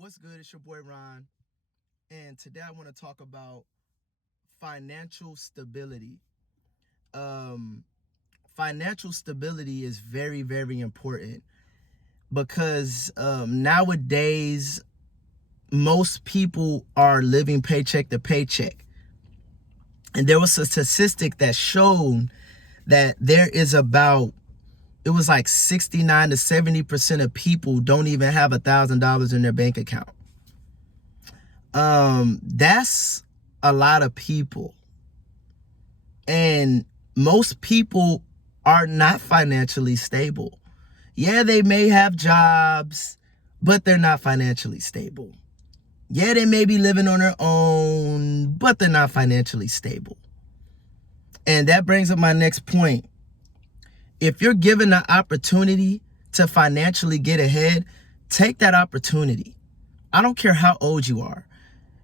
What's good? It's your boy Ron, and today I want to talk about financial stability. Um, Financial stability is very, very important because nowadays most people are living paycheck to paycheck, and there was a statistic that showed that there is about it was like 69 to 70% of people don't even have $1,000 in their bank account. That's a lot of people. And most people are not financially stable. Yeah, they may have jobs, but they're not financially stable. Yeah, they may be living on their own, but they're not financially stable. And that brings up my next point. If you're given the opportunity to financially get ahead, take that opportunity. I don't care how old you are.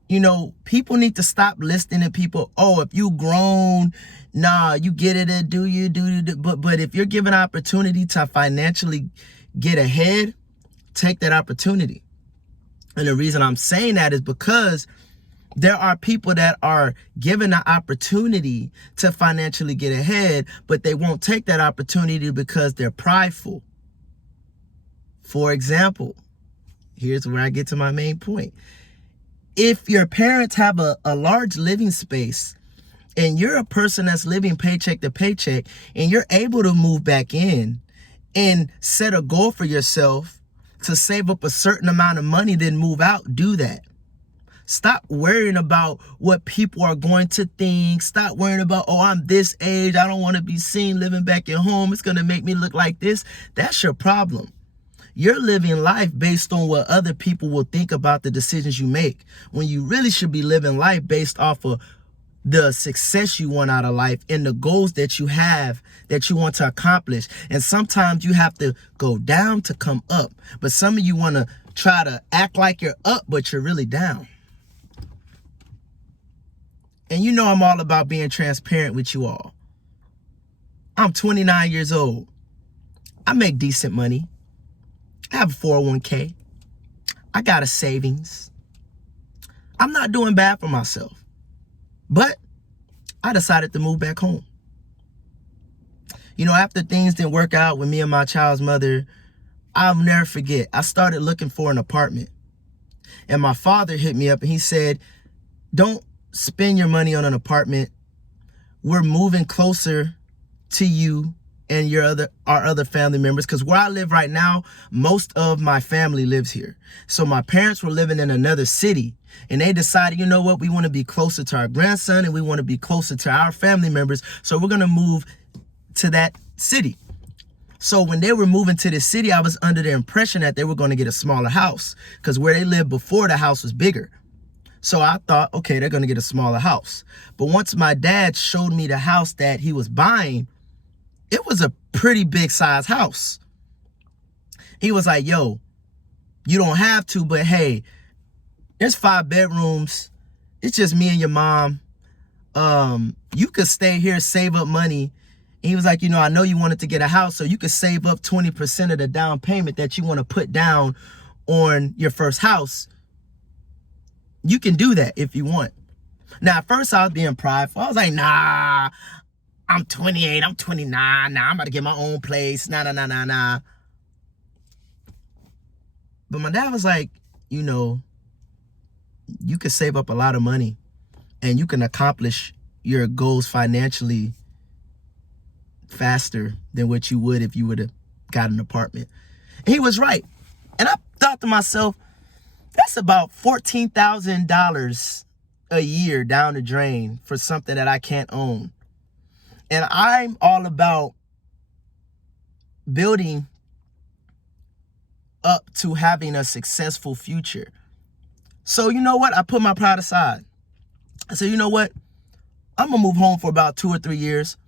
You know, people need to stop listening to people. Oh, if you grown, nah, you get it, do you. But if you're given an opportunity to financially get ahead, take that opportunity. And the reason I'm saying that is because there are people that are given the opportunity to financially get ahead, but they won't take that opportunity because they're prideful. For example, here's where I get to my main point. If your parents have a large living space and you're a person that's living paycheck to paycheck and you're able to move back in and set a goal for yourself to save up a certain amount of money, then move out, do that. Stop worrying about what people are going to think. Stop worrying about, oh, I'm this age. I don't want to be seen living back at home. It's going to make me look like this. That's your problem. You're living life based on what other people will think about the decisions you make, when you really should be living life based off of the success you want out of life and the goals that you have that you want to accomplish. And sometimes you have to go down to come up. But some of you want to try to act like you're up, but you're really down. And you know I'm all about being transparent with you all. I'm 29 years old. I make decent money. I have a 401k. I got a savings. I'm not doing bad for myself. But I decided to move back home. You know, after things didn't work out with me and my child's mother, I'll never forget, I started looking for an apartment. And my father hit me up and he said, don't spend your money on an apartment. We're moving closer to you and our other family members, because where I live right now, most of my family lives here. So my parents were living in another city and they decided, you know what, we want to be closer to our grandson and we want to be closer to our family members. So we're going to move to that city. So when they were moving to the city, I was under the impression that they were going to get a smaller house, because where they lived before, the house was bigger. So I thought, okay, they're going to get a smaller house. But once my dad showed me the house that he was buying, it was a pretty big size house. He was like, yo, you don't have to, but hey, there's 5 bedrooms. It's just me and your mom. You could stay here, save up money. And he was like, you know, I know you wanted to get a house, so you could save up 20% of the down payment that you want to put down on your first house. You can do that if you want. Now, at first I was being prideful. I was like, nah, I'm 28, I'm 29, nah, I'm about to get my own place, nah. But my dad was like, you know, you can save up a lot of money and you can accomplish your goals financially faster than what you would if you would have got an apartment. And he was right. And I thought to myself, that's about $14,000 a year down the drain for something that I can't own. And I'm all about building up to having a successful future. So you know what? I put my pride aside. I said, you know what? I'm going to move home for about 2 or 3 years.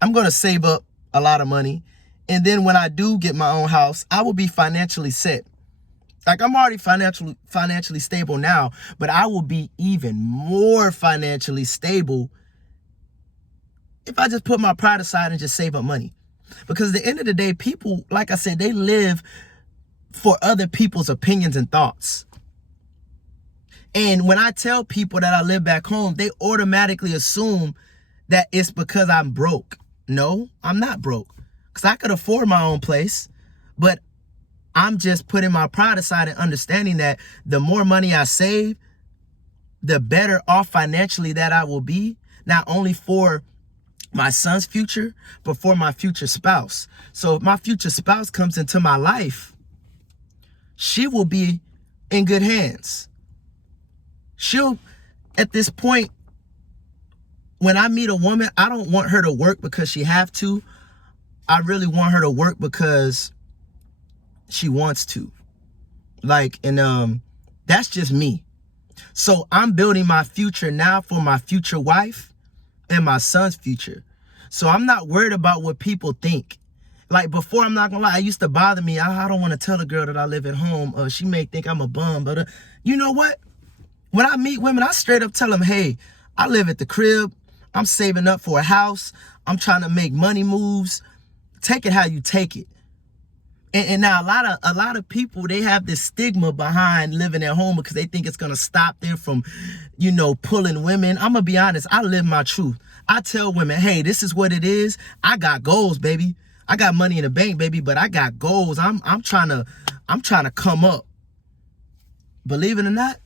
I'm going to save up a lot of money. And then when I do get my own house, I will be financially set. Like, I'm already financially stable now, but I will be even more financially stable if I just put my pride aside and just save up money. Because at the end of the day, people, like I said, they live for other people's opinions and thoughts. And when I tell people that I live back home, they automatically assume that it's because I'm broke. No, I'm not broke. Because I could afford my own place. But I'm just putting my pride aside and understanding that the more money I save, the better off financially that I will be. Not only for my son's future, but for my future spouse. So if my future spouse comes into my life, she will be in good hands. She'll, at this point, when I meet a woman, I don't want her to work because she have to. I really want her to work because she wants to. That's just me. So I'm building my future now for my future wife and my son's future. So I'm not worried about what people think. Like before, I'm not gonna lie, it used to bother me. I don't want to tell a girl that I live at home. She may think I'm a bum, but you know what? When I meet women, I straight up tell them, hey, I live at the crib. I'm saving up for a house. I'm trying to make money moves. Take it how you take it. And now a lot of people, they have this stigma behind living at home because they think it's gonna stop them from, pulling women. I'm gonna be honest, I live my truth. I tell women, hey, this is what it is. I got goals, baby. I got money in the bank, baby, but I got goals. I'm trying to come up. Believe it or not,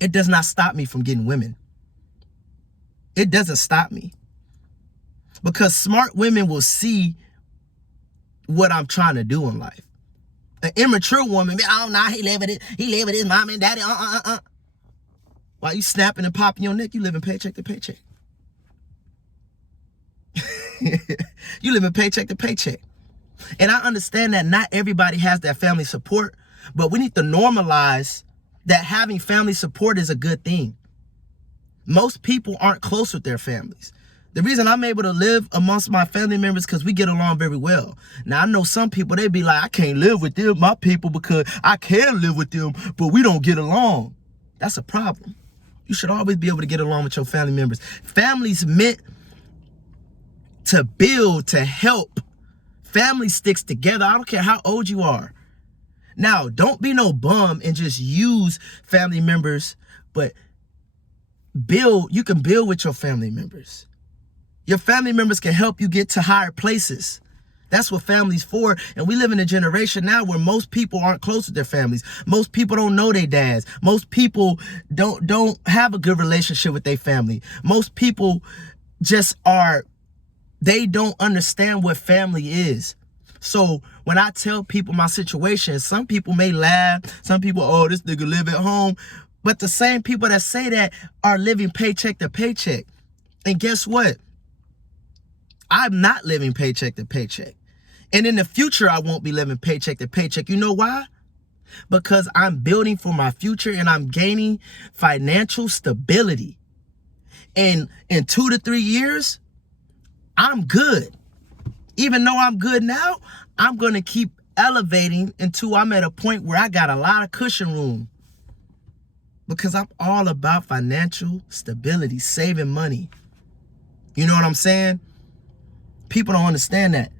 it does not stop me from getting women. It doesn't stop me. Because smart women will see what I'm trying to do in life. An immature woman, oh no, he live with his mom and daddy. While you snapping and popping your neck, you living paycheck to paycheck. You living paycheck to paycheck. And I understand that not everybody has that family support, but we need to normalize that having family support is a good thing. Most people aren't close with their families. The reason I'm able to live amongst my family members because we get along very well. Now, I know some people, they be like, I can't live with them, my people, because I can live with them, but we don't get along. That's a problem. You should always be able to get along with your family members. Families meant to build, to help. Family sticks together. I don't care how old you are. Now, don't be no bum and just use family members, but you can build with your family members. Your family members can help you get to higher places. That's what family's for. And we live in a generation now where most people aren't close with their families. Most people don't know their dads. Most people don't have a good relationship with their family. Most people they don't understand what family is. So when I tell people my situation, some people may laugh. Some people, oh, this nigga live at home. But the same people that say that are living paycheck to paycheck. And guess what? I'm not living paycheck to paycheck. And in the future, I won't be living paycheck to paycheck. You know why? Because I'm building for my future and I'm gaining financial stability. And in 2 to 3 years, I'm good. Even though I'm good now, I'm going to keep elevating until I'm at a point where I got a lot of cushion room. Because I'm all about financial stability, saving money. You know what I'm saying? People don't understand that.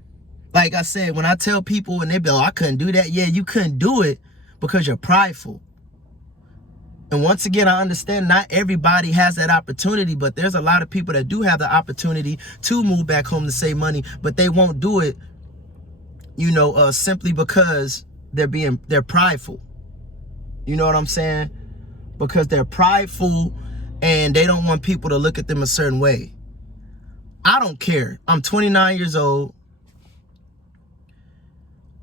Like I said, when I tell people and they be, oh, I couldn't do that. Yeah, you couldn't do it because you're prideful. And once again, I understand not everybody has that opportunity, but there's a lot of people that do have the opportunity to move back home to save money, but they won't do it, simply because they're prideful. You know what I'm saying? Because they're prideful and they don't want people to look at them a certain way. I don't care. I'm 29 years old.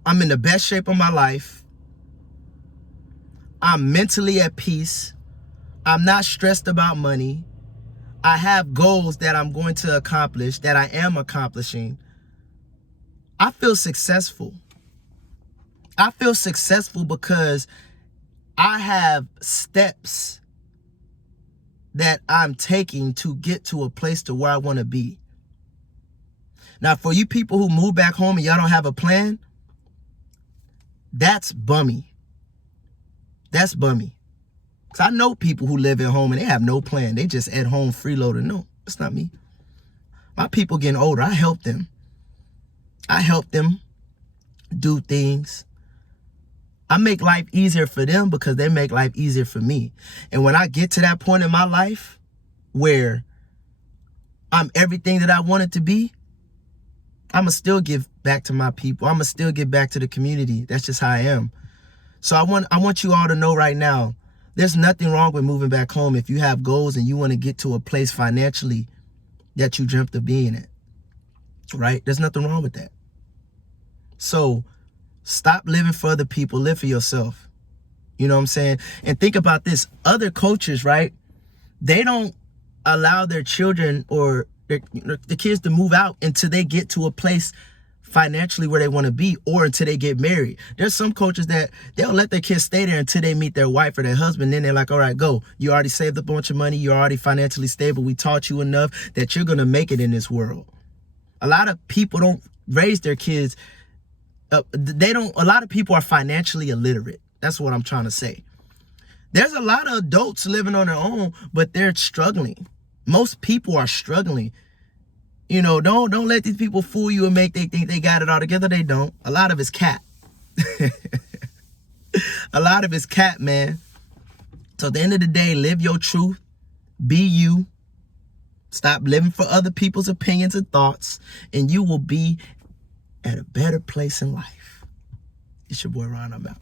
I'm in the best shape of my life. I'm mentally at peace. I'm not stressed about money. I have goals that I'm going to accomplish, that I am accomplishing. I feel successful. I feel successful because I have steps that I'm taking to get to a place to where I want to be. Now, for you people who move back home and y'all don't have a plan, that's bummy. That's bummy. Because I know people who live at home and they have no plan. They just at home freeloading. No, that's not me. My people getting older, I help them. I help them do things. I make life easier for them because they make life easier for me. And when I get to that point in my life where I'm everything that I wanted to be, I'm going to still give back to my people. I'm going to still give back to the community. That's just how I am. So I want you all to know right now, there's nothing wrong with moving back home if you have goals and you want to get to a place financially that you dreamt of being at, right? There's nothing wrong with that. So stop living for other people. Live for yourself. You know what I'm saying? And think about this. Other cultures, right? They don't allow their children or the kids to move out until they get to a place financially where they want to be, or until they get married. There's some cultures that they'll let their kids stay there until they meet their wife or their husband. Then they're like, all right, go. You already saved a bunch of money. You're already financially stable. We taught you enough that you're going to make it in this world. A lot of people don't raise their kids. A lot of people are financially illiterate. That's what I'm trying to say. There's a lot of adults living on their own, but they're struggling. Most people are struggling. You know, don't let these people fool you and make they think they got it all together. They don't. A lot of it's cat. A lot of it's cat, man. So at the end of the day, live your truth. Be you. Stop living for other people's opinions and thoughts, and you will be at a better place in life. It's your boy Ron. I'm out.